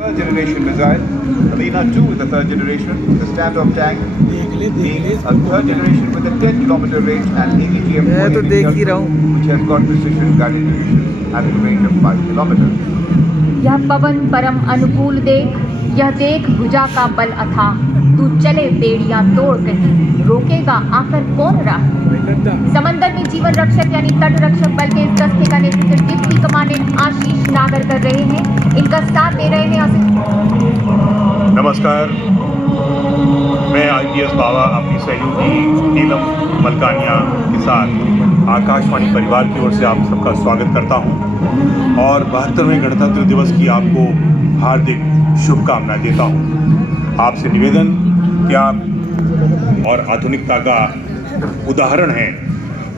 Third generation missile, Alina 2 is the third generation, the standoff tank being a third generation with a 10-kilometer range and AEGM which has got precision guided munitions at a range of 5 kilometers. यह पवन परम अनुकूल देख, यह देख भुजा का बल अथाह, तू चले बेड़ियां तोड़ कहीं, रोकेगा आकर कौन राह। समंदर में जीवन रक्षक यानी तट रक्षक बल के इस दस्ते का नेतृत्व डिप्टी कमांडेंट आशीष नागर कर रहे हैं। इनका साथ दे रहे हैं नमस्कार, मैं IPS बाबा अपनी सहयोगी नीलम मलकानिया के साथ आकाशवाणी परिवार की ओर से आप सबका स्वागत करता हूं और 72वें गणतंत्र दिवस की आपको हार्दिक शुभकामनाएं देता हूं। आपसे निवेदन कि आप और आधुनिकता का उदाहरण हैं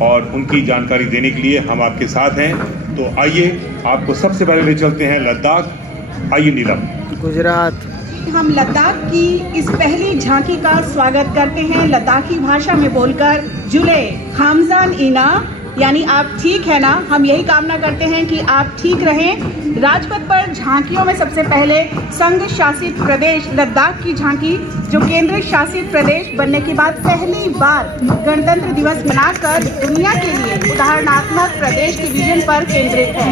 और उनकी जानकारी देने के लिए हम आपके साथ हैं। तो आइए आपको सबसे पहले ले चलते हैं लद्दाख। आइए नीलम। गुजरात। हम लद्दाख की इस पहली झांकी का स्वागत करते हैं लद्दाखी भाषा में बोलकर। जुले खामजान इना यानी आप ठीक है ना। हम यही कामना करते हैं कि आप ठीक रहें। राजपथ पर झांकियों में सबसे पहले संघ शासित प्रदेश लद्दाख की झांकी, जो केंद्र शासित प्रदेश बनने के बाद पहली बार गणतंत्र दिवस मनाकर दुनिया के लिए उदाहरणात्मक प्रदेश के विजन पर केंद्रित है।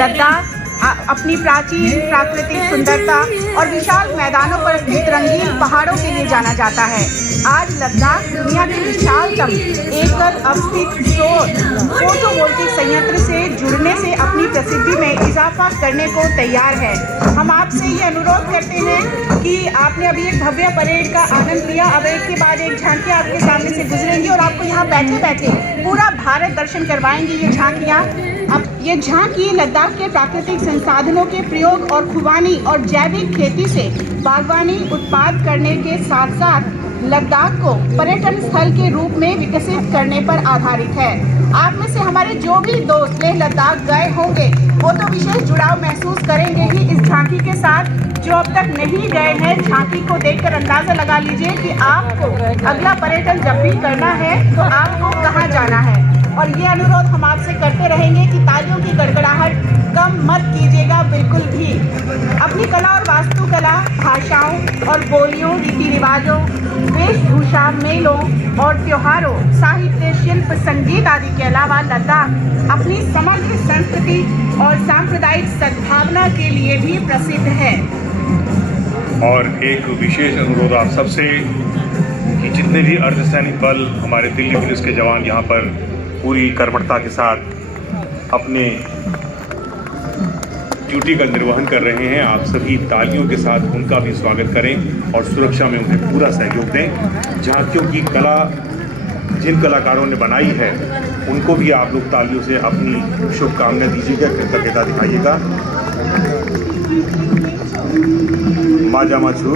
लद्दाख अपनी प्राचीन प्राकृतिक सुंदरता और विशाल मैदानों पर स्थित रंगीन पहाड़ों के लिए जाना जाता है। आज लद्दाख दुनिया के विशालतम एकल अवस्थित सौर फोटोवोल्टिक संयंत्र से जुड़ने से अपनी प्रसिद्धि में इजाफा करने को तैयार है। हम आपसे ये अनुरोध करते हैं कि आपने अभी एक भव्य परेड का आनंद लिया, अब एक के बाद एक झांकी आपके सामने से गुजरेंगी और आपको यहाँ बैठे बैठे पूरा भारत दर्शन करवाएंगी ये झांकियाँ। अब ये झांकी लद्दाख के प्राकृतिक संसाधनों के प्रयोग और खुबानी और जैविक खेती से बागवानी उत्पाद करने के साथ साथ लद्दाख को पर्यटन स्थल के रूप में विकसित करने पर आधारित है। आप में से हमारे जो भी दोस्त लेह लद्दाख गए होंगे वो तो विशेष जुड़ाव महसूस करेंगे ही इस झांकी के साथ। जो अब तक नहीं गए हैं, झांकी को देखकर अंदाजा लगा लीजिए कि आपको अगला पर्यटन जब भी करना है तो आपको कहाँ जाना है। और ये अनुरोध हम आपसे करते रहेंगे कि तालियों की गड़गड़ाहट कम मत कीजिएगा बिल्कुल भी। अपनी कला और वास्तुकला, भाषाओं और बोलियों, रीति रिवाजों, वेशभूषा, मेलों और त्योहारों, साहित्य, शिल्प, संगीत आदि के अलावा लद्दाख अपनी समग्र संस्कृति और सांप्रदायिक सद्भावना के लिए भी प्रसिद्ध है। और एक विशेष अनुरोध आप सबसे कि जितने भी अर्धसैनिक बल हमारे दिल्ली पुलिस के जवान यहाँ पर पूरी कर्मठता के साथ अपने ड्यूटी का निर्वहन कर रहे हैं, आप सभी तालियों के साथ उनका भी स्वागत करें और सुरक्षा में उन्हें पूरा सहयोग दें। झांकियों की कला जिन कलाकारों ने बनाई है उनको भी आप लोग तालियों से अपनी शुभकामनाएं दीजिएगा, कृतज्ञता दिखाइएगा। माजा माछू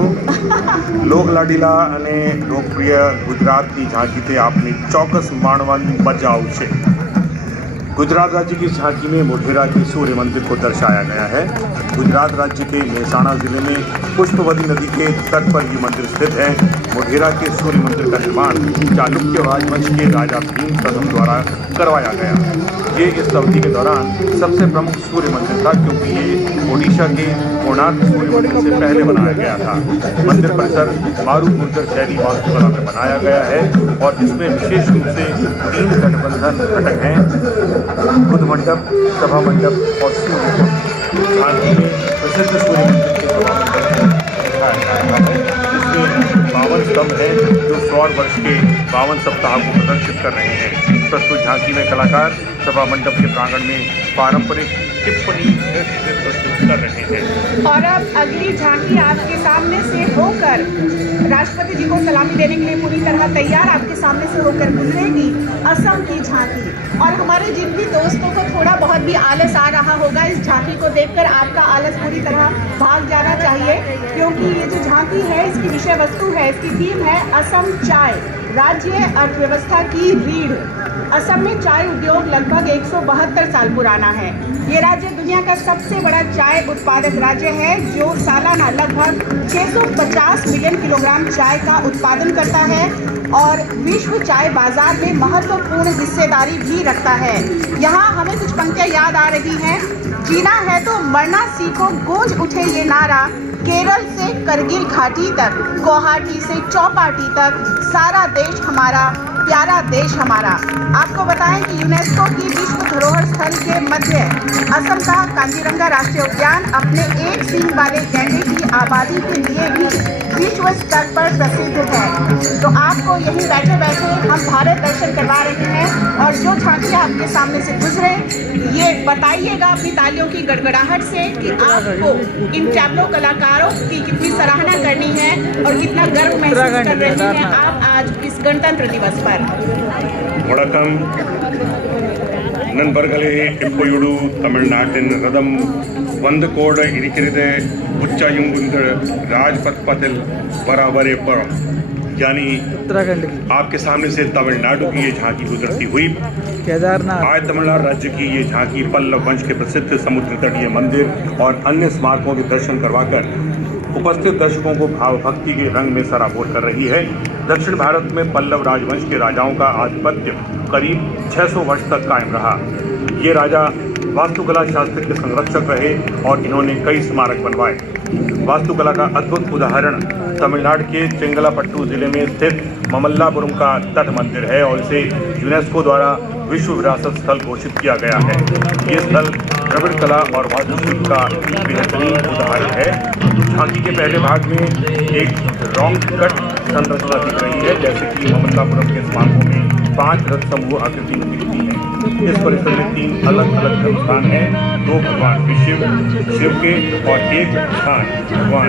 लोक लाडीला અને લોકપ્રિય ગુજરાતની ઝાંકીથી આપની ચોક્કસ માણવાની મજા આવશે। गुजरात राज्य की झांकी में मोढेरा के सूर्य मंदिर को दर्शाया गया है। गुजरात राज्य के मेहसाणा जिले में पुष्पवती नदी के तट पर ये मंदिर स्थित है। मोढेरा के सूर्य मंदिर का निर्माण चालुक्य राजवंश के राजा भीम प्रथम द्वारा करवाया गया। ये इस अवधि के दौरान सबसे प्रमुख सूर्य मंदिर था क्योंकि ये ओडिशा के कोणार्क सूर्य मंदिर से पहले बनाया गया था। मंदिर परिसर मारू गुर्जर शैली वास्तुकला में बनाया गया है और इसमें विशेष रूप से 3 गठबंधन घटक हैं: बुद्ध मंडप, सभा मंडप और सूर्य मंडप। झांकी में प्रसिद्ध सूर्य मंदिर के सभा मंडप दिखाया गया है, जिसमें 52 स्तंभ हैं जो सौर वर्ष के 52 सप्ताह को प्रदर्शित कर रहे हैं। प्रस्तुत झांकी में कलाकार सभा मंडप के प्रांगण में पारंपरिक टिप्पणी प्रस्तुत कर रहे हैं। और अब अगली झांकी आपके सामने से होकर राष्ट्रपति जी को सलामी देने के लिए पूरी तरह तैयार आपके सामने से होकर गुजरेगी असम की झांकी। और हमारे जिन भी दोस्तों को थोड़ा बहुत भी आलस आ रहा होगा, इस झांकी को देखकर आपका आलस पूरी तरह भाग जाना चाहिए, क्योंकि ये जो झांकी है इसकी विषय वस्तु है, इसकी थीम है असम चाय, राज्य अर्थव्यवस्था की रीढ़। असम में चाय उद्योग लगभग 172 साल पुराना है। ये राज्य दुनिया का सबसे बड़ा चाय उत्पादक राज्य है, जो सालाना लगभग 650 मिलियन किलोग्राम चाय का उत्पादन करता है और विश्व चाय बाजार में महत्वपूर्ण हिस्सेदारी भी रखता है। यहाँ हमें कुछ पंक्तियाँ याद आ रही हैं। जीना है तो मरना सीखो, गूंज उठे ये नारा, केरल से करगिल घाटी तक, गुवाहाटी से चौपाटी तक, सारा देश हमारा, प्यारा देश हमारा। आपको बताएं कि यूनेस्को की विश्व धरोहर स्थल के मध्य असम का कांजीरंगा राष्ट्रीय उद्यान अपने एक सींग वाले गैंडे की आबादी के लिए भी विश्व स्तर पर प्रसिद्ध है। तो आपको यहीं बैठे बैठे हम भारत दर्शन करवा रहे हैं और जो झांकियाँ आपके सामने से गुजरे, ये बताइएगा अपनी तालियों की गड़गड़ाहट से कि आपको इन टैब्लो कलाकारों की कितनी सराहना करनी है और कितना गर्व महसूस कर रही हैं आप आज इस गणतंत्र दिवस पर। वणकम नंबरगले एप्पोयुडु तमिलनाटिन रदम वंदकोड इरिकिरिदे उच्चायुंगुंद राजपथ पथिल बराबरे पर, यानी उत्तराखंड की आपके सामने से तमिलनाडु की ये झांकी गुजरती हुई। केदारनाथ आज तमिलनाडु राज्य की ये झांकी पल्लव वंश के प्रसिद्ध समुद्र तटीय मंदिर और अन्य स्मारकों के दर्शन करवाकर उपस्थित दर्शकों को भाव भक्ति के रंग में सराबोर कर रही है। दक्षिण भारत में पल्लव राजवंश के राजाओं का आधिपत्य करीब 600 वर्ष तक कायम रहा। ये राजा वास्तुकला शास्त्र के संरक्षक रहे और इन्होंने कई स्मारक बनवाए। वास्तुकला का अद्भुत उदाहरण तमिलनाडु के चेंगलापट्टू जिले में स्थित ममल्लापुरम का तट मंदिर है और इसे यूनेस्को द्वारा विश्व विरासत स्थल घोषित किया गया है। ये स्थल द्रविड़ कला और वास्तुशिल्प का बेहतरीन उदाहरण है। झांकी के पहले भाग में एक रॉन्ग कट संरचना दिख रही है, जैसे कि ममल्लापुरम के स्मारकों में 5 रथ समूह आकृति में दिखती है। इस परिसर में 3 अलग अलग स्थान हैं, 2 भगवान शिव के और एक स्थान भगवान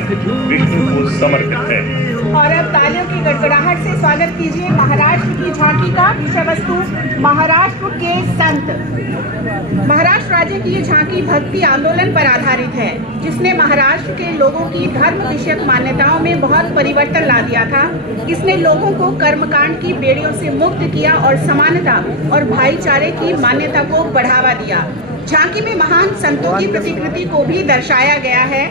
विष्णु को समर्पित है। और अब तालियों की गड़गड़ाहट से स्वागत कीजिए महाराष्ट्र की झांकी का। विषय वस्तु महाराष्ट्र के संत। महाराष्ट्र राज्य की ये झांकी भक्ति आंदोलन पर आधारित है, जिसने महाराष्ट्र के लोगों की धर्म विषयक मान्यताओं में बहुत परिवर्तन ला दिया था। इसने लोगों को कर्मकांड की बेड़ियों से मुक्त किया और समानता और भाईचारे की मान्यता को बढ़ावा दिया। झांकी में महान संतों की प्रतिकृति को भी दर्शाया गया है।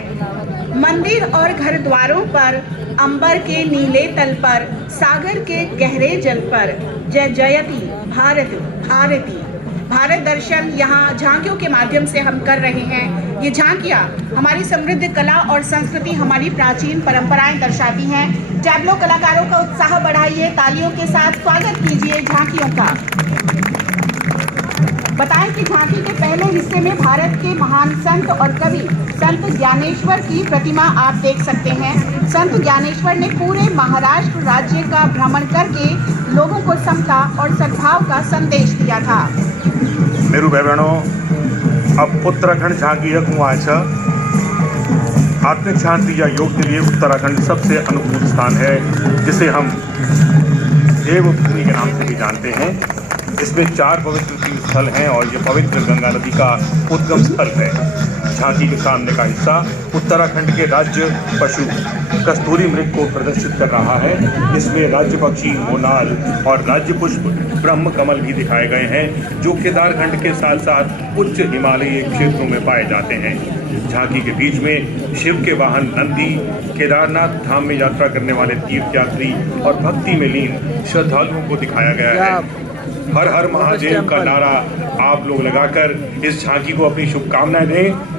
मंदिर और घर द्वारों पर, अंबर के नीले तल पर, सागर के गहरे जल पर जय जयति भारत भारती भारत दर्शन यहाँ झांकियों के माध्यम से हम कर रहे हैं। ये झांकियाँ हमारी समृद्ध कला और संस्कृति, हमारी प्राचीन परंपराएं दर्शाती हैं। टैब्लो कलाकारों का उत्साह बढ़ाइए, तालियों के साथ स्वागत कीजिए झांकियों का। बताएं कि झांकी के पहले हिस्से में भारत के महान संत और कवि संत ज्ञानेश्वर की प्रतिमा आप देख सकते हैं। संत ज्ञानेश्वर ने पूरे महाराष्ट्र राज्य का भ्रमण करके लोगों को समता और सद्भाव का संदेश दिया था। मेरू भाई बहनों, अब उत्तराखंड झांकी हुआ है। आत्मिक शांति या योग के लिए उत्तराखंड सबसे अनुकूल स्थान है, जिसे हम देवभूमि के नाम से भी जानते हैं। इसमें 4 पवित्र तीर्थ स्थल हैं और ये पवित्र गंगा नदी का उद्गम स्थल है। झांकी के सामने का हिस्सा उत्तराखंड के राज्य पशु कस्तूरी मृग को प्रदर्शित कर रहा है। इसमें राज्य पक्षी मोनाल और राज्य पुष्प ब्रह्म कमल भी दिखाए गए हैं, जो केदारखंड के साथ साथ उच्च हिमालयी क्षेत्रों में पाए जाते हैं। झांकी के बीच में शिव के वाहन नंदी, केदारनाथ धाम में यात्रा करने वाले तीर्थयात्री और भक्ति में लीन श्रद्धालुओं को दिखाया गया है। हर हर महादेव का नारा आप लोग लगाकर इस झांकी को अपनी शुभकामनाएं दें।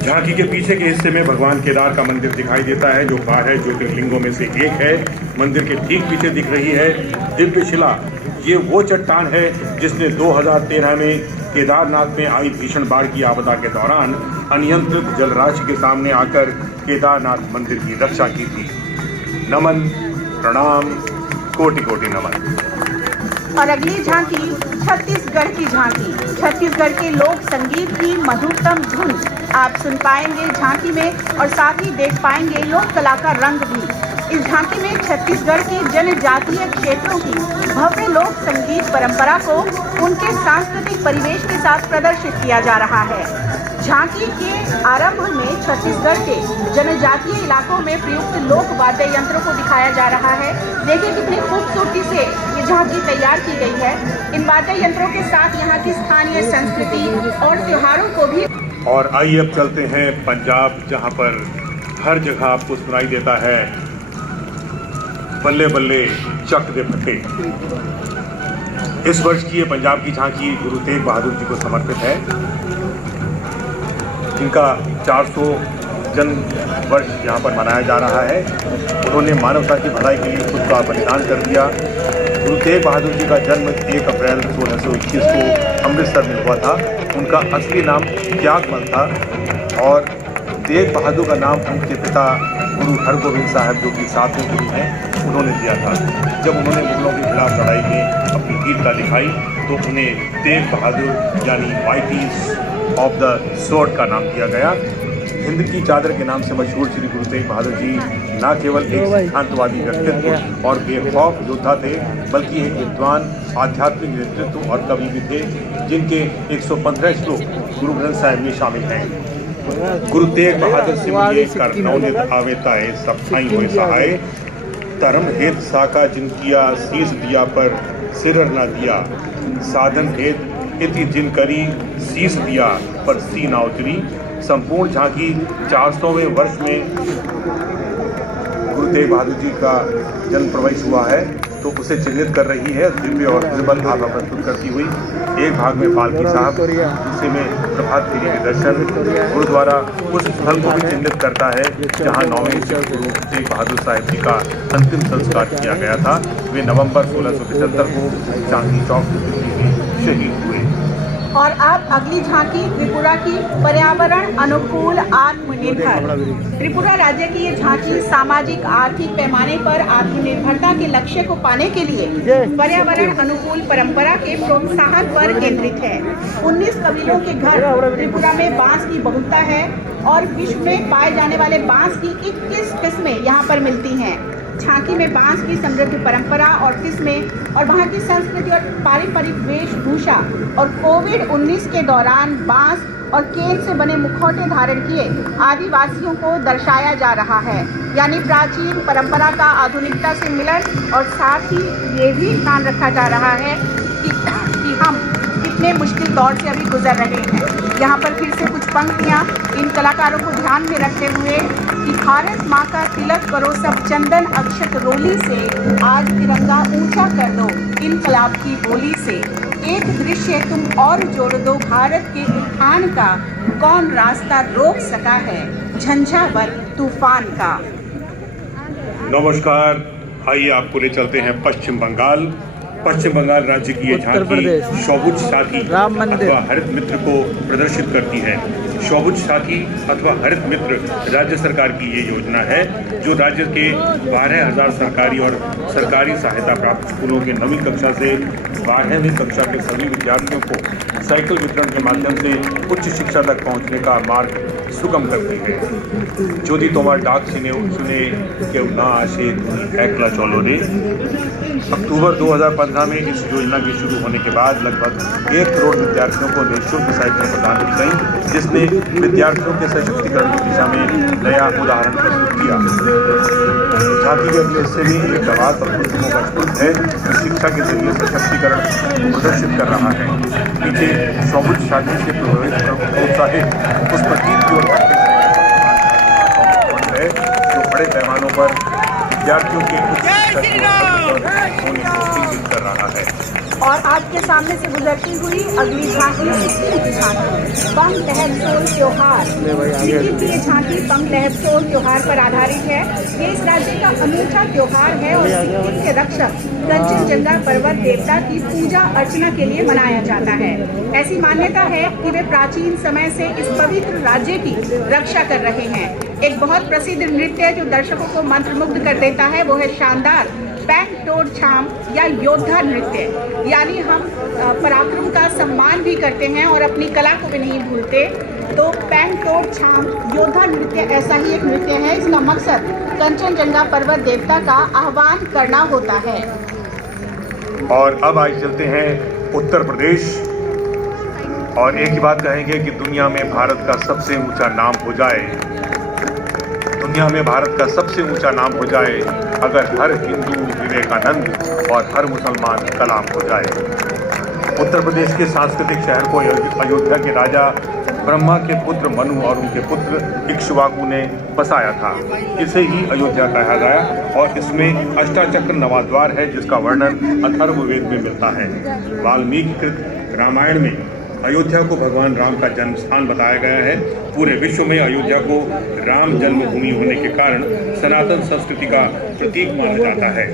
झांकी के पीछे के हिस्से में भगवान केदार का मंदिर दिखाई देता है, जो 12 ज्योतिर्लिंगों में से एक है। मंदिर के ठीक पीछे दिख रही है दिव्य शिला। ये वो चट्टान है जिसने 2013 में केदारनाथ में आई भीषण बाढ़ की आपदा के दौरान अनियंत्रित जलराशि के सामने आकर केदारनाथ मंदिर की रक्षा की थी। नमन, प्रणाम, कोटि कोटि नमन। और अगली झांकी छत्तीसगढ़ की झांकी। छत्तीसगढ़ के लोक संगीत की मधुरतम धुन आप सुन पाएंगे झांकी में, और साथ ही देख पाएंगे लोक कला का रंग भी। इस झांकी में छत्तीसगढ़ के जनजातीय क्षेत्रों की भव्य लोक संगीत परंपरा को उनके सांस्कृतिक परिवेश के साथ प्रदर्शित किया जा रहा है। झांकी के आरंभ में छत्तीसगढ़ के जनजातीय इलाकों में प्रयुक्त लोक वाद्य यंत्रों को दिखाया जा रहा है। देखिए कितनी खूबसूरती से ये झांकी तैयार की गई है। इन वाद्य यंत्रों के साथ यहाँ की स्थानीय संस्कृति और त्योहारों को भी। और आइए अब चलते हैं पंजाब, जहाँ पर हर जगह आपको सुनाई देता है बल्ले बल्ले चक दे फटे। इस वर्ष की ये पंजाब की झांकी गुरु तेग बहादुर जी को समर्पित है, जिनका 400 जन्म वर्ष यहाँ पर मनाया जा रहा है। उन्होंने मानवता की भलाई के लिए खुद का बलिदान कर दिया। गुरु तेग बहादुर जी का जन्म 1 अप्रैल 1621 को अमृतसर में हुआ था। उनका असली नाम त्यागमल था और तेग बहादुर का नाम उनके पिता गुरु हरगोविंद साहब, जो कि 7वें गुरु हैं, उन्होंने दिया था। जब उन्होंने मुगलों के खिलाफ लड़ाई में अपनी वीरता दिखाई तो उन्हें तेग बहादुर यानी माइटीज ऑफ द स्वॉर्ड का नाम दिया गया। हिंद की चादर के नाम से मशहूर श्री गुरु तेग बहादुर जी न केवल एक सिद्धांतवादी व्यक्तित्व और बेखौफ योद्धा थे, बल्कि एक विद्वान, आध्यात्मिक नेतृत्व और कवि भी थे, जिनके 115 श्लोक गुरु ग्रंथ साहिब में शामिल हैं। गुरु तेग बहादुर सिमरिए कर नवनित आवेताए सब ठाई हुए सहाय, धर्म हेत साका जिन किया शीस दिया पर सिर न दिया, साधन हेत इति जिन करी शीस दिया पर सी ना उतरी। संपूर्ण झांकी 400वें वर्ष में गुरु तेग बहादुर जी का जन्म प्रवेश हुआ है, तो उसे चिन्हित कर रही है दिव्य और निर्बल आभा प्रस्तुत करती हुई। एक भाग में पालकी साहब, दूसरे में प्रभात फेरी के दर्शन। गुरुद्वारा उस स्थल को भी चिन्हित करता है जहां 9वें गुरु तेग बहादुर साहिब जी का अंतिम संस्कार किया गया था। वे नवंबर 1675 को चांदनी चौक में शहीद हुए। और अब अगली झांकी त्रिपुरा की पर्यावरण अनुकूल आत्मनिर्भर। त्रिपुरा राज्य की ये झांकी सामाजिक आर्थिक पैमाने पर आत्मनिर्भरता के लक्ष्य को पाने के लिए पर्यावरण अनुकूल परंपरा के प्रोत्साहन पर केंद्रित है। 19 कबीलों के घर त्रिपुरा में बांस की बहुलता है और विश्व में पाए जाने वाले बांस की 21 किस्में यहाँ पर मिलती हैं। झांकी में बांस की समृद्ध परंपरा और किस्में और वहाँ की संस्कृति और पारंपरिक वेशभूषा और कोविड-19 के दौरान बांस और केन से बने मुखौटे धारण किए आदिवासियों को दर्शाया जा रहा है। यानी प्राचीन परंपरा का आधुनिकता से मिलन, और साथ ही ये भी ध्यान रखा जा रहा है कि हम कितने मुश्किल दौर से अभी गुजर रहे हैं। यहाँ पर फिर से कुछ पंक्तियाँ इन कलाकारों को ध्यान में रखते हुए कि भारत माँ का तिलक करो सब चंदन अक्षत रोली से, आज तिरंगा ऊंचा कर दो इनकलाब की बोली से, एक दृश्य तुम और जोड़ दो भारत के उत्थान का, कौन रास्ता रोक सका है झंझावात तूफान का। नमस्कार, आइए आपको ले चलते हैं पश्चिम बंगाल। पश्चिम बंगाल राज्य की ये झांकी शौबुज साथी अथवा हरित मित्र को प्रदर्शित करती है। शौबुज साथी अथवा हरित मित्र राज्य सरकार की ये योजना है, जो राज्य के 12,000 सरकारी और सरकारी सहायता प्राप्त स्कूलों के 9वीं कक्षा से 12वीं कक्षा के सभी विद्यार्थियों को साइकिल वितरण के माध्यम से उच्च शिक्षा तक पहुंचने का मार्ग सुगम करती है। ज्योति तोमर डाक सुने केव ना आशे एकला चलो रे। अक्टूबर 2015 में इस योजना के शुरू होने के बाद लगभग 1 करोड़ विद्यार्थियों को निःशुल्क साइकिल प्रदान की गई, जिसने विद्यार्थियों के सशक्तिकरण की दिशा में नया उदाहरण प्रस्तुत किया। झांकी के अगले हिस्से में एक दवात और पुस्तकों का स्टूल है, जो शिक्षा के जरिए सशक्तिकरण प्रदर्शित कर रहा है। पीछे शौबुज साथी से प्रोत्साहित उस प्रतीक की ओर है, जो बड़े पैमानों पर विद्यार्थियों के उच्च कर रहा है। और आपके सामने से गुजरती हुई अगली झांकी बम लहरसोल त्योहार। सिक्किम की ये झांकी बम लहरसोल त्योहार पर आधारित है। ये इस राज्य का अनूठा त्योहार है और सिक्किम के रक्षक कंचनजंगा पर्वत देवता की पूजा अर्चना के लिए मनाया जाता है। ऐसी मान्यता है कि वे प्राचीन समय से इस पवित्र राज्य की रक्षा कर रहे हैं। एक बहुत प्रसिद्ध नृत्य जो दर्शकों को मंत्रमुग्ध कर देता है, वो है शानदार पैंग तोड़ छाम या योद्धा नृत्य। यानी हम पराक्रम का सम्मान भी करते हैं और अपनी कला को भी नहीं भूलते। तो पैंग तोड़ छाम योद्धा नृत्य ऐसा ही एक नृत्य है। इसका मकसद कंचनजंगा पर्वत देवता का आह्वान करना होता है। और अब आगे चलते हैं उत्तर प्रदेश। और एक ही बात कहेंगे कि दुनिया में भारत का सबसे ऊंचा नाम हो जाए, दुनिया में भारत का सबसे ऊंचा नाम हो जाए अगर हर हिंदू विवेकानंद और हर मुसलमान कलाम हो जाए। उत्तर प्रदेश के सांस्कृतिक शहर को अयोध्या के राजा ब्रह्मा के पुत्र मनु और उनके पुत्र इक्ष्वाकु ने बसाया था। इसे ही अयोध्या कहा गया और इसमें अष्टाचक्र नवाद्वार है जिसका वर्णन अथर्ववेद में मिलता है। वाल्मीकि कृत रामायण में अयोध्या को भगवान राम का जन्म स्थान बताया गया है। पूरे विश्व में अयोध्या को राम जन्मभूमि होने के कारण सनातन संस्कृति का प्रतीक माना जाता है।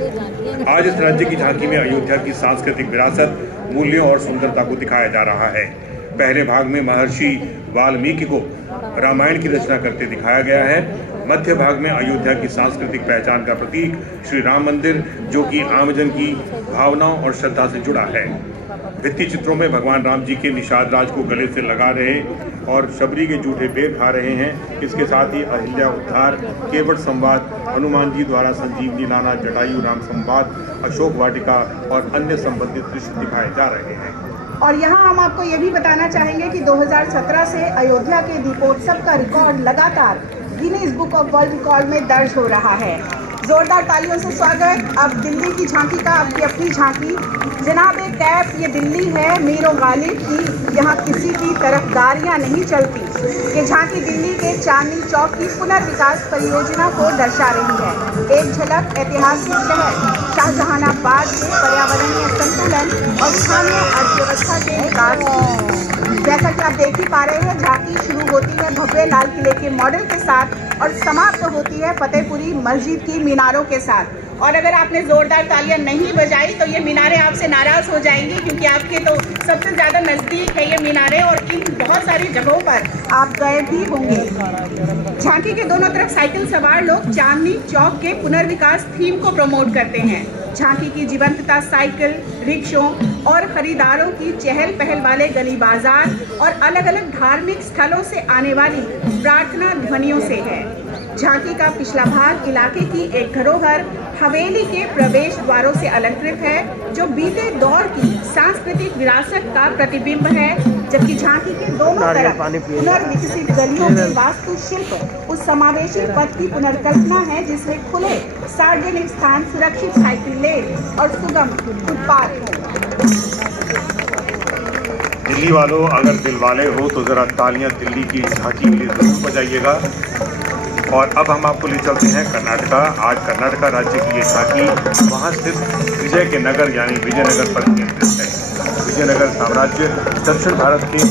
आज इस राज्य की झांकी में अयोध्या की सांस्कृतिक विरासत, मूल्यों और सुंदरता को दिखाया जा रहा है। पहले भाग में महर्षि वाल्मीकि को रामायण की रचना करते दिखाया गया है। मध्य भाग में अयोध्या की सांस्कृतिक पहचान का प्रतीक श्री राम मंदिर, जो कि आमजन की भावनाओं और श्रद्धा से जुड़ा है। भित्ति चित्रों में भगवान राम जी के निषाद राज को गले से लगा रहे और शबरी के जूठे पेड़ खा रहे हैं। इसके साथ ही अहिल्या उद्धार, केवट संवाद, हनुमान जी द्वारा संजीवनी लाना, जटायु राम संवाद, अशोक वाटिका और अन्य संबंधित दृश्य दिखाए जा रहे हैं। और यहाँ हम आपको ये भी बताना चाहेंगे कि 2017 से अयोध्या के दीपोत्सव का रिकॉर्ड लगातार Guinness book of world record में दर्ज हो रहा है। जोरदार तालियों से स्वागत। अब दिल्ली की झांकी का आपकी अपनी झांकी। जनाब एक कैफ, ये दिल्ली है मीरो गालिब की, यहाँ किसी की तरफदारियाँ नहीं चलती। ये झांकी दिल्ली के चांदनी चौक की पुनर्विकास परियोजना को दर्शा रही है। एक झलक ऐतिहासिक शहर शाहजहानाबाद के पर्यावरणीय संतुलन और स्थानीय अर्थव्यवस्था के विकास की। जैसा कि आप देख ही पा रहे हैं, झांकी शुरू होती है भव्य लाल किले के मॉडल के साथ और समाप्त होती है फतेहपुरी मस्जिद की मीनारों के साथ। और अगर आपने जोरदार तालियां नहीं बजाई तो ये मीनारें आपसे नाराज हो जाएंगी, क्योंकि आपके तो सबसे ज़्यादा नज़दीक है ये मीनारें और इन बहुत सारी जगहों पर आप गए भी होंगे। झांकी के दोनों तरफ साइकिल सवार लोग चांदनी चौक के पुनर्विकास थीम को प्रमोट करते हैं। झांकी की जीवंतता साइकिल, रिक्शों और खरीदारों की चहल पहल वाले गली बाजार और अलग अलग धार्मिक स्थलों से आने वाली प्रार्थना ध्वनियों से है। झांकी का पिछला भाग इलाके की एक धरोहर हवेली के प्रवेश द्वारों से अलंकृत है, जो बीते दौर की सांस्कृतिक विरासत का प्रतिबिंब है, जबकि झांकी के दोनों तरफ पुनर्विकसित गलियों के वास्तुशिल्प उस समावेशी पथ की पुनर्कल्पना है जिसमें खुले सार्वजनिक स्थान, सुरक्षित साइकिल लेन और सुगम फुटपाथ हो। दिल्ली वालों, अगर दिल वाले हो तो ज़रा तालियां दिल्ली की झांकी के लिए ज़रूर बजाइएगा। और अब हम आपको ले चलते हैं कर्नाटका। आज कर्नाटका राज्य की ये झांकी वहाँ स्थित विजय के नगर यानी विजयनगर पर केंद्रित है। विजयनगर साम्राज्य दक्षिण भारत के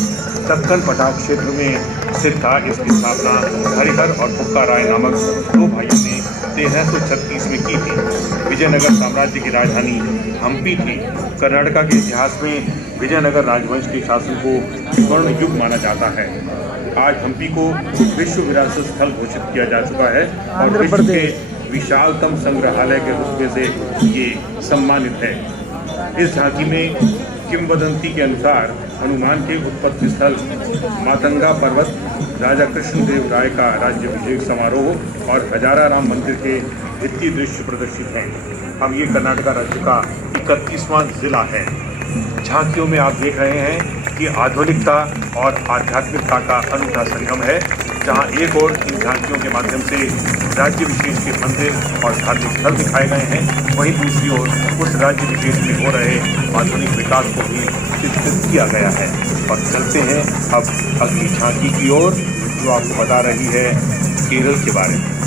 दक्कन पठार क्षेत्र में स्थित था। इसकी स्थापना हरिहर और बुक्का राय नामक दो भाइयों ने 1336 में की थी। विजयनगर साम्राज्य की राजधानी हम्पी थी। कर्नाटका के इतिहास में विजयनगर राजवंश के शासन को स्वर्ण युग माना जाता है। आज हम्पी को विश्व विरासत स्थल घोषित किया जा चुका है और विश्व के विशालतम संग्रहालय के रुतबे से ये सम्मानित है। इस झांकी में किंवदंती के अनुसार हनुमान के उत्पत्ति स्थल मातंगा पर्वत, राजा कृष्णदेव राय का राज्याभिषेक समारोह और हजारा राम मंदिर के भित्ति दृश्य प्रदर्शित हैं। अब ये कर्नाटका राज्य का 31वां जिला है। झांकियों में आप देख रहे हैं कि आधुनिकता और आध्यात्मिकता का अनूठा संगम है, जहां एक ओर इन झांकियों के माध्यम से राज्य विशेष के मंदिर और धार्मिक स्थल दिखाए गए हैं, वहीं दूसरी ओर उस राज्य विशेष में हो रहे आधुनिक विकास को भी चित्रित किया गया है। और चलते हैं अब अगली झांकी की ओर, जो आपको बता रही है केरल के बारे में।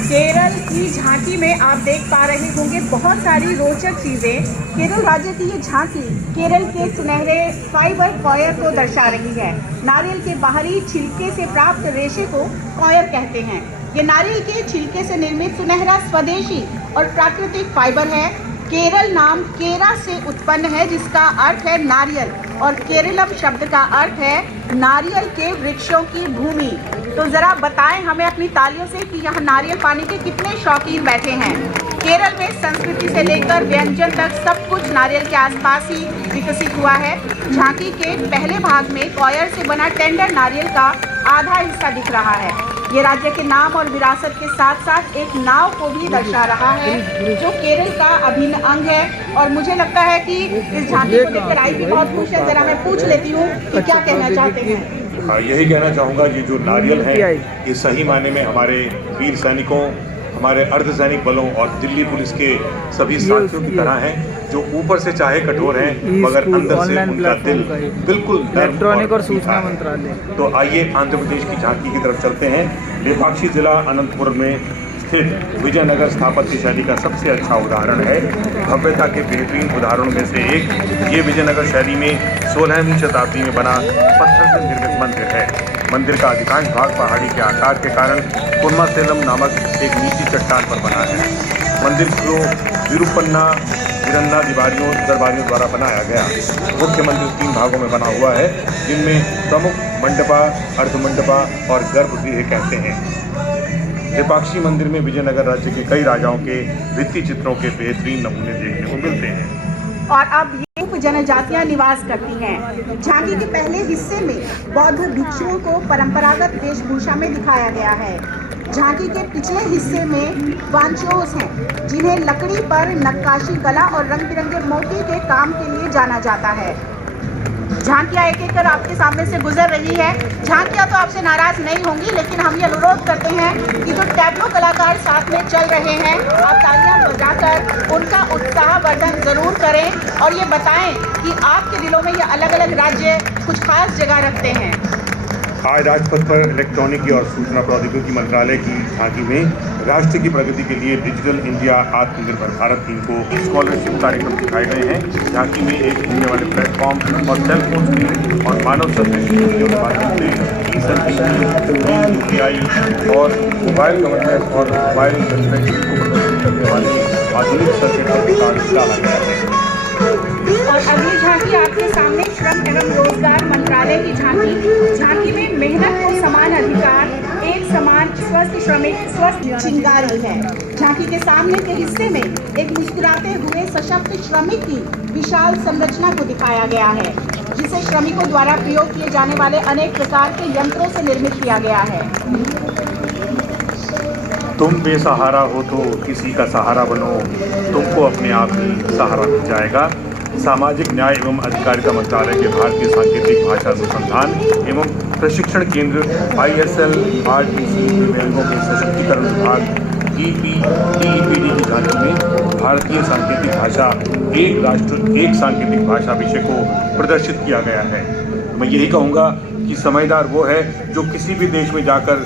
केरल की झांकी में आप देख पा रहे होंगे बहुत सारी रोचक चीज़ें। केरल राज्य की ये झांकी केरल के सुनहरे फाइबर कॉयर को दर्शा रही है। नारियल के बाहरी छिलके से प्राप्त रेशे को कॉयर कहते हैं। ये नारियल के छिलके से निर्मित सुनहरा स्वदेशी और प्राकृतिक फाइबर है। केरल नाम केरा से उत्पन्न है, जिसका अर्थ है नारियल, और केरलम शब्द का अर्थ है नारियल के वृक्षों की भूमि। तो ज़रा बताएं हमें अपनी तालियों से कि यहाँ नारियल पानी के कितने शौकीन बैठे हैं। केरल में संस्कृति से लेकर व्यंजन तक सब कुछ नारियल के आसपास ही विकसित हुआ है। झांकी के पहले भाग में कॉयर से बना टेंडर नारियल का आधा हिस्सा दिख रहा है। ये राज्य के नाम और विरासत के साथ साथ एक नाव को भी दर्शा रहा है जो केरल का अभिन्न अंग है। और मुझे लगता है कि इस झांकी को देखकर आई भी बहुत खुश है। जरा मैं पूछ लेती हूँ कि क्या कहना चाहते हैं। यही कहना चाहूँगा, ये जो नारियल है ये सही मायने में हमारे वीर सैनिकों, हमारे अर्धसैनिक बलों और दिल्ली पुलिस के सभी साथियों की तरह हैं, जो ऊपर से चाहे कठोर हैं मगर अंदर से उनका दिल बिल्कुल इलेक्ट्रॉनिक और सूचना मंत्रालय। तो आइए आंध्र प्रदेश की झांकी की तरफ चलते हैं। लेपाक्षी जिला अनंतपुर में स्थित विजयनगर स्थापत्य शैली का सबसे अच्छा उदाहरण है। भव्यता के बेहतरीन उदाहरणों में से एक ये विजयनगर शैली में 16वीं शताब्दी में बना पत्थर से निर्मित मंदिर है। मंदिर का अधिकांश भाग पहाड़ी के आकार के कारण कुर्मासेलम नामक एक नीची चट्टान पर बना है। मंदिर को विरूपन्ना वीरन्ना दरबारियों द्वारा बनाया गया। मुख्य मंदिर 3 भागों में बना हुआ है, जिनमें प्रमुख मंडपा, अर्धमंडपा और गर्भगृह कहते हैं। लेपाक्षी मंदिर में विजयनगर राज्य के कई राजाओं के भित्ति चित्रों के बेहतरीन नमूने देखने को मिलते हैं। और अब ये उप जनजातियां निवास करती हैं। झांकी के पहले हिस्से में बौद्ध भिक्षुओं को परंपरागत वेशभूषा में दिखाया गया है। झांकी के पिछले हिस्से में वांचोस हैं, जिन्हें लकड़ी पर नक्काशी कला और रंग बिरंगे मोती के काम के लिए जाना जाता है। झांकियाँ एक एक कर आपके सामने से गुजर रही है। झांकियाँ तो आपसे नाराज नहीं होंगी, लेकिन हम ये अनुरोध करते हैं कि जो टैब्लो कलाकार साथ में चल रहे हैं, आप तालियां बजाकर उनका उत्साहवर्धन जरूर करें और ये बताएं कि आपके दिलों में ये अलग अलग राज्य कुछ खास जगह रखते हैं। आज राजपथ पर इलेक्ट्रॉनिकी और सूचना प्रौद्योगिकी मंत्रालय की झांकी में राष्ट्र की प्रगति के लिए डिजिटल इंडिया आत्मनिर्भर भारत टीम को स्कॉलरशिप कार्यक्रम दिखाए गए हैं। झांकी में एक घूमने वाले प्लेटफॉर्म और सेल फोन स्क्रीन और मानव सदृश वीडियो के माध्यम से UPI और मोबाइल गवर्नेंस और मोबाइल इंटरनेट को प्रदर्शित करने वाले आधुनिक सर्किट का विकास डाला गया है। और अगली झांकी आपके सामने श्रम एवं रोजगार मंत्रालय की झांकी में मेहनत को समान अधिकार, एक समान स्वस्थ श्रमिक, स्वस्थ चिंगारी है। झांकी के सामने के हिस्से में एक मुस्कुराते हुए सशक्त श्रमिक की विशाल संरचना को दिखाया गया है, जिसे श्रमिकों द्वारा प्रयोग किए जाने वाले अनेक प्रकार के यंत्रों से निर्मित किया गया है। तुम बेसहारा हो तो किसी का सहारा बनो, तुमको अपने आप ही सहारा मिल जाएगा। सामाजिक न्याय एवं अधिकारिता मंत्रालय के भारतीय सांकेतिक भाषा अनुसंधान एवं प्रशिक्षण केंद्र ISL-RTC दिव्यांगों के सशक्तिकरण विभाग DEPD की झांकी में भारतीय सांकेतिक भाषा एक राष्ट्र एक सांकेतिक भाषा विषय को प्रदर्शित किया गया है। मैं यही कहूँगा कि समझदार वो है जो किसी भी देश में जाकर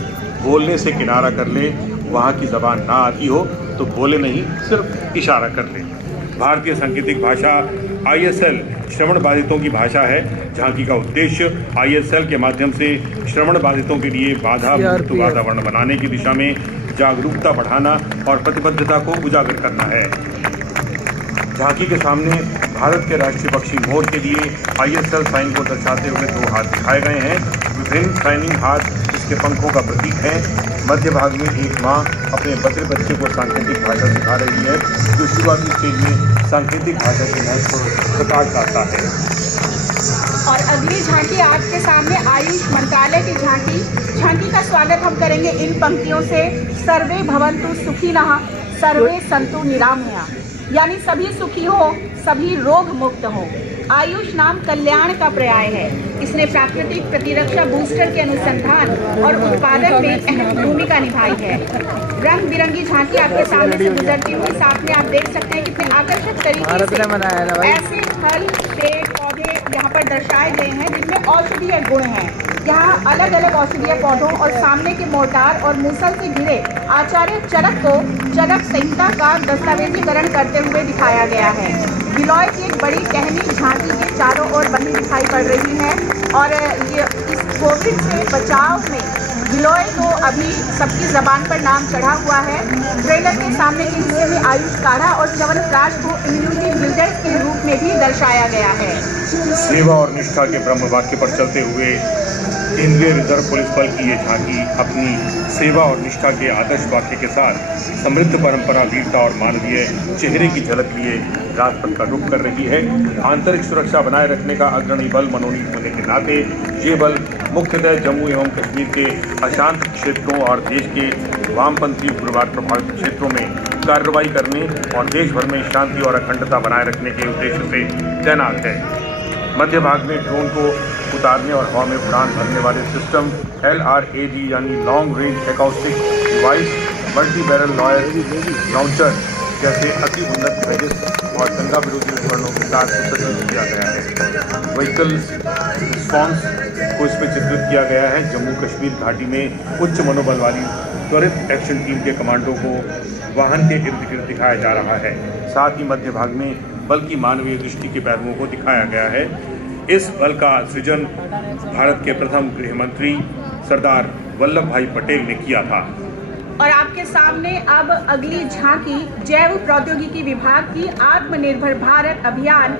बोलने से किनारा कर ले, वहाँ की ज़बान ना आती हो तो बोले नहीं, सिर्फ इशारा कर ले। भारतीय सांकेतिक भाषा ISL श्रवण बाधितों की भाषा है। झांकी का उद्देश्य ISL के माध्यम से श्रवण बाधितों के लिए बाधा मुक्त वातावरण बनाने की दिशा में जागरूकता बढ़ाना और प्रतिबद्धता को उजागर करना है। झांकी के सामने भारत के राष्ट्रीय पक्षी मोर के लिए ISL साइन को दर्शाते हुए 2 हाथ दिखाए गए हैं। विभिन्न साइनिंग हाथ इसके पंखों का प्रतीक है। मध्य भाग में एक माँ अपने बच्चे को सांकेतिक भाषा सिखा रही है, जो शुरुआती स्टेज में सांकेतिक भाषा के महत्व को प्रकाश लाता है। और अगली झांकी आपके सामने आयुष मंत्रालय की झांकी का स्वागत हम करेंगे इन पंक्तियों से। सर्वे भवन्तु सुखिनः, सर्वे सन्तु निरामया, यानी सभी सुखी हो, सभी रोग मुक्त हो। आयुष नाम कल्याण का पर्याय है। इसने प्राकृतिक प्रतिरक्षा बूस्टर के अनुसंधान और उत्पादन में अहम भूमिका निभाई है। रंग बिरंगी झांकी आपके सामने से गुजरती हुई, साथ में आप देख सकते हैं कितने आकर्षक तरीके से ऐसे फल, पेड़, पौधे यहाँ पर दर्शाए गए हैं जिनमें औषधीय गुण हैं। यहाँ अलग अलग औषधीय पौधों और सामने के मोर्टार और मूसल से घिरे आचार्य चरक को चरक संहिता का दस्तावेजीकरण करते हुए दिखाया गया है। गिलोय की एक बड़ी टहनी झांकी के चारों ओर बनी दिखाई पड़ रही है और ये इस कोविड से बचाव में गिलोय तो अभी सबकी जबान पर नाम चढ़ा हुआ है। ट्रेलर के सामने के हिस्से में आयुष काढ़ा और च्यवनप्राश को इम्यूनिटी बिल्डर्स के रूप में भी दर्शाया गया है। सेवा और निष्ठा के ब्रह्म वाक्य पर चलते हुए केंद्रीय रिजर्व पुलिस बल की ये झांकी अपनी सेवा और निष्ठा के आदर्श वाक्य के साथ समृद्ध परंपरा, वीरता और मानवीय चेहरे की झलक लिए राजपथ का रुख कर रही है। आंतरिक सुरक्षा बनाए रखने का अग्रणी बल मनोनीत होने के नाते ये बल मुख्यतः जम्मू एवं कश्मीर के अशांत क्षेत्रों और देश के वामपंथी उग्रवाद प्रभावित क्षेत्रों में कार्रवाई करने और देश भर में शांति और अखंडता बनाए रखने के उद्देश्य से तैनात है। मध्य भाग में ड्रोन को उतारने और हवा में उड़ान भरने वाले सिस्टम LRAD यानी long range acoustic device, multi barrel launcher जैसे अति उन्नत बैरिस और दंगा विरोधी उपकरणों के साथ सुसज्जित किया गया है। व्हीकल रिस्पॉन्स को इसमें चित्रित किया गया है। जम्मू कश्मीर घाटी में उच्च मनोबल वाली त्वरित एक्शन टीम के कमांडो को वाहन के इर्द गिर्द दिखाया जा रहा है। साथ ही मध्य भाग में बल की मानवीय दृष्टि के पहलुओं को दिखाया गया है। इस बल का सृजन भारत के प्रथम गृह मंत्री सरदार वल्लभ भाई पटेल ने किया था। और आपके सामने अब अगली झांकी जैव प्रौद्योगिकी विभाग की आत्मनिर्भर भारत अभियान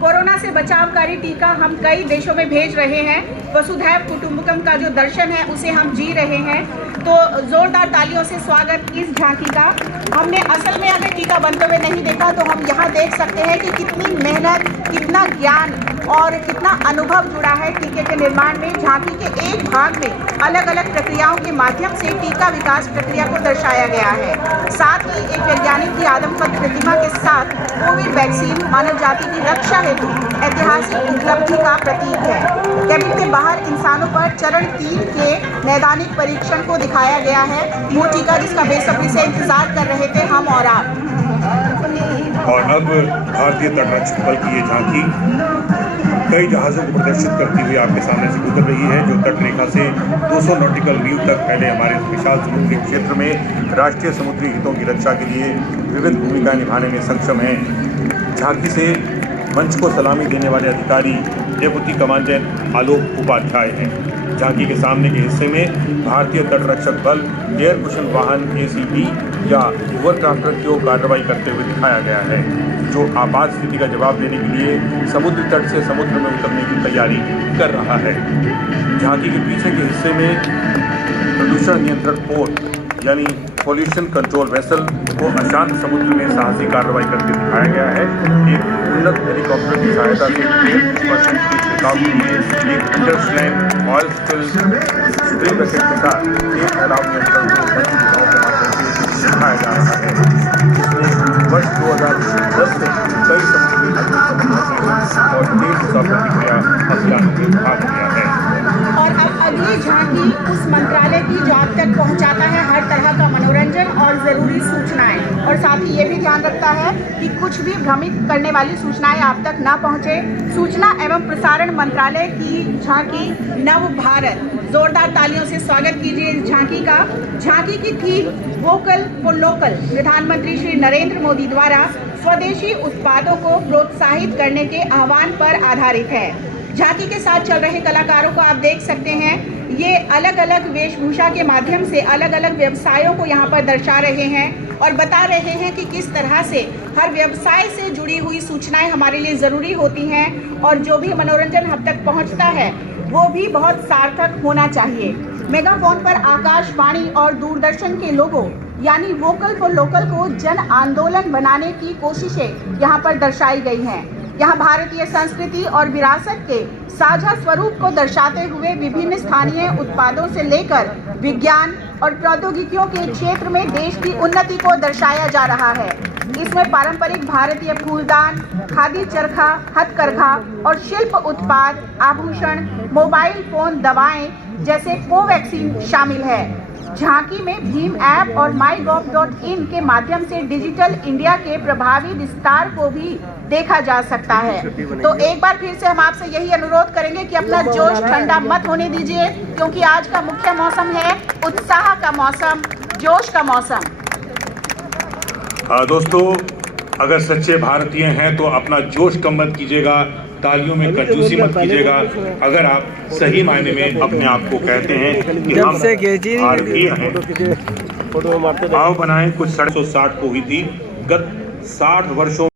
कोरोना से बचावकारी टीका हम कई देशों में भेज रहे हैं। वसुधैव कुटुंबकम का जो दर्शन है उसे हम जी रहे हैं। तो जोरदार तालियों से स्वागत इस झांकी का। हमने असल में अगर टीका बनते हुए नहीं देखा तो हम यहाँ देख सकते हैं कि कितनी मेहनत, कितना ज्ञान और कितना अनुभव जुड़ा है टीके के निर्माण में। झांकी के एक भाग में अलग अलग प्रक्रियाओं के माध्यम से टीका विकास प्रक्रिया को दर्शाया गया है। साथ ही एक वैज्ञानिक की आदमकद प्रतिमा के साथ कोविड वैक्सीन मानव जाति की रक्षा हेतु ऐतिहासिक उपलब्धि का प्रतीक है। कैबिन के बाहर इंसानों पर चरण 3 के नैदानिक परीक्षण को दिखाया गया है। वो टीका जिसका बेसब्री से इंतजार कर रहे थे हम और आप। और अब भारतीय तटरक्षक बल की ये झांकी कई जहाज़ों को प्रदर्शित करती हुई आपके सामने से गुजर रही है, जो तट रेखा से 200 नॉटिकल मील तक फैले हमारे विशाल समुद्री क्षेत्र में राष्ट्रीय समुद्री हितों की रक्षा के लिए विविध भूमिका निभाने में सक्षम हैं। झांकी से मंच को सलामी देने वाले अधिकारी डेप्यूटी कमांडेंट आलोक उपाध्याय हैं। झांकी के सामने के हिस्से में भारतीय तटरक्षक बल एयर कुशन वाहन ACP या ओवरक्राफ्टर को कार्रवाई करते हुए दिखाया गया है, जो आपात स्थिति का जवाब देने के लिए समुद्री तट से समुद्र में उतरने की तैयारी कर रहा है। झांकी के पीछे के हिस्से में प्रदूषण नियंत्रण पोत यानी पोल्यूशन कंट्रोल वेसल को अशांत समुद्र में साहसी कार्रवाई करके दिखाया गया है। एक उन्नत हेलीकॉप्टर की सहायता से 1% की छिड़काव के लिए एक अंडरस्लैंड ऑयल स्पिल स्प्रे बकेट के साथ एक फैलाव नियंत्रण को के माध्यम से दिखाया जा रहा है। इसमें वर्ष 2010 से कई समुद्री और 150 प्रतिक्रिया अभियानों में भाग लिया है। और अब अगली झांकी उस मंत्रालय की जो आप तक पहुंचाता है हर तरह का मनोरंजन और ज़रूरी सूचनाएं, और साथ ही ये भी ध्यान रखता है कि कुछ भी भ्रमित करने वाली सूचनाएं आप तक ना पहुंचे। सूचना एवं प्रसारण मंत्रालय की झांकी नव भारत। जोरदार तालियों से स्वागत कीजिए इस झांकी का। झांकी की थीम वोकल फॉर लोकल प्रधानमंत्री श्री नरेंद्र मोदी द्वारा स्वदेशी उत्पादों को प्रोत्साहित करने के आह्वान पर आधारित है। झांकी के साथ चल रहे कलाकारों को आप देख सकते हैं, ये अलग अलग वेशभूषा के माध्यम से अलग अलग व्यवसायों को यहाँ पर दर्शा रहे हैं और बता रहे हैं कि किस तरह से हर व्यवसाय से जुड़ी हुई सूचनाएं हमारे लिए ज़रूरी होती हैं और जो भी मनोरंजन हम तक पहुँचता है वो भी बहुत सार्थक होना चाहिए। मेगाफोन पर आकाशवाणी और दूरदर्शन के लोगों यानी वोकल फॉर लोकल को जन आंदोलन बनाने की कोशिशें यहाँ पर दर्शाई गई हैं। यहाँ भारतीय संस्कृति और विरासत के साझा स्वरूप को दर्शाते हुए विभिन्न स्थानीय उत्पादों से लेकर विज्ञान और प्रौद्योगिकियों के क्षेत्र में देश की उन्नति को दर्शाया जा रहा है। इसमें पारंपरिक भारतीय फूलदान, खादी चरखा, हथकरघा और शिल्प उत्पाद, आभूषण, मोबाइल फोन, दवाएं जैसे कोवैक्सीन शामिल है। झांकी में भीम ऐप और mygov.in के माध्यम से डिजिटल इंडिया के प्रभावी विस्तार को भी देखा जा सकता है। तो एक बार फिर से हम आपसे यही अनुरोध करेंगे कि अपना जोश ठंडा मत होने दीजिए, क्योंकि आज का मुख्य मौसम है उत्साह का मौसम, जोश का मौसम। दोस्तों, अगर सच्चे भारतीय हैं तो अपना जोश कम मत कीजिएगा, तालियों में कंजूसी मत कीजिएगा। अगर आप सही मायने में अपने आप को कहते हैं कि हम भारतीय हैं, आओ बनाएं कुछ 1960 को हुई थी गत 60 वर्षों